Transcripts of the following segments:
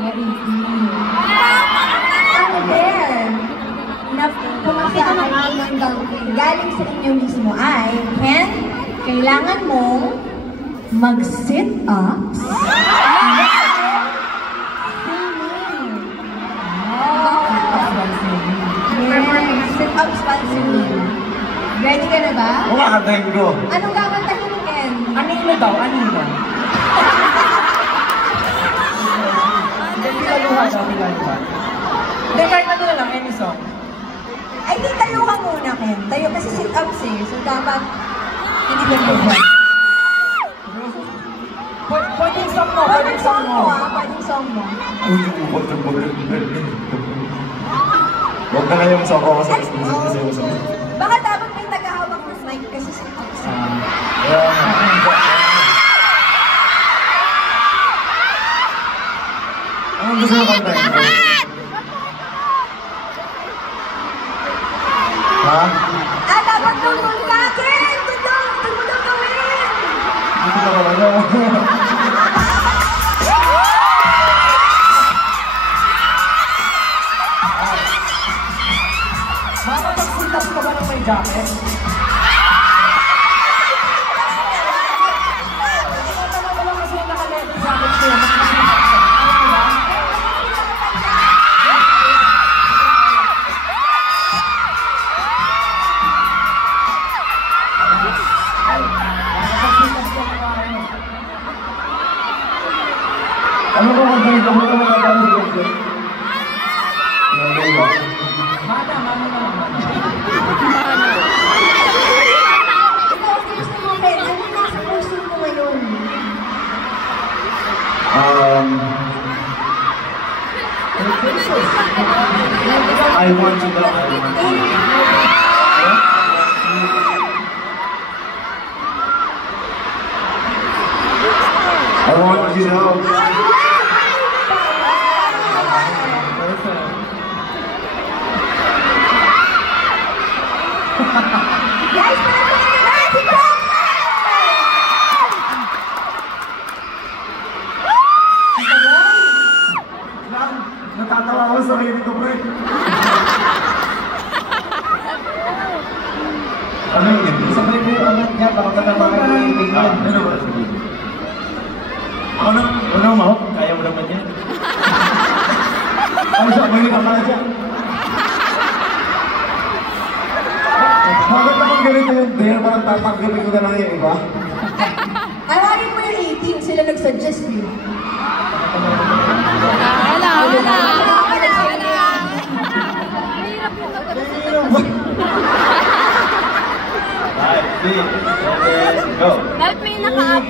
niya, 18. Ang dare na pumasaan hanggang galing sa inyo mismo ay, Ken, kailangan mong mag-sit-ups. Sit-ups while singing. Ready ka na ba? Oo, kakantahin ko. Anong kakantahin ni Ken? Anino daw, anino. Pilaluhan daw, pilaluhan. Hindi, kahit ano na lang, any song. Ay, di tayo ka muna, Ken. Tayo kasi sit-ups eh. So, dapat hindi ka luhan. Pwedeng song mo, Pwedeng song mo, ah. Pwedeng song mo. Huwag na lang yung song ko kasi gusto mo. Baka dapat may tagahawak ng mic kasi sit-ups. Anong gusto mo kantahin ko? Ha? Ah, dapat tungkol ka, Ken! Doon mo daw gawin! Dito na talaga. Makapag-sit-ups ka ba ng may jacket? Ano ba kantahin ko? Ano ba kantahin ko? Ikaw, gusto mo, Ken. Ano yung nasa puso mo ngayon? I want to know. I want you to know. Guys, palagpakan na si Coco! Natatawa ako sa sarili ko, pre. Ano yun? Sabay mo yung angat niya, baka katamakan mo yung tingnan. Ano ba? Ano mo? Kaya mo naman yan. Ano siya? May nakala siya. Bakit naman ganito yung dare? Parang tatanggapin ko na lang yung iba. Awagin mo yung 18, sila nag-suggest yun. Wala. Alright, okay, go. Dapat may naka-up.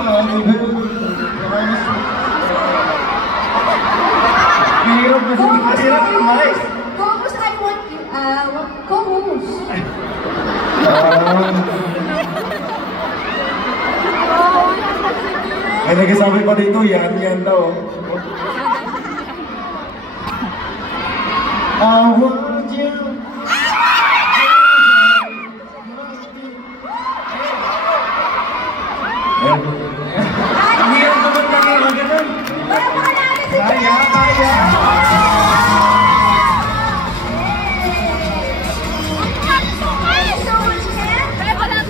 Mahirap na siya. Mahirap yung mais. Co-host, I want you. Co-host. Ay, nagsasabi pa dito, yan daw. I want you. Ang hirap naman lang yung ganun. Palagpakan natin si Ken! Kaya.